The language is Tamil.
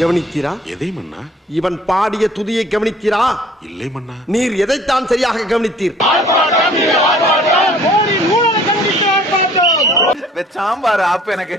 கவனித்தீரா எதை மன்னா? இவன் பாடிய துதியை கவனித்தீரா இல்லை மன்னா. நீர் எதைத்தான் சரியாக கவனித்தீர்? சாம்பார் ஆப்பு எனக்கு.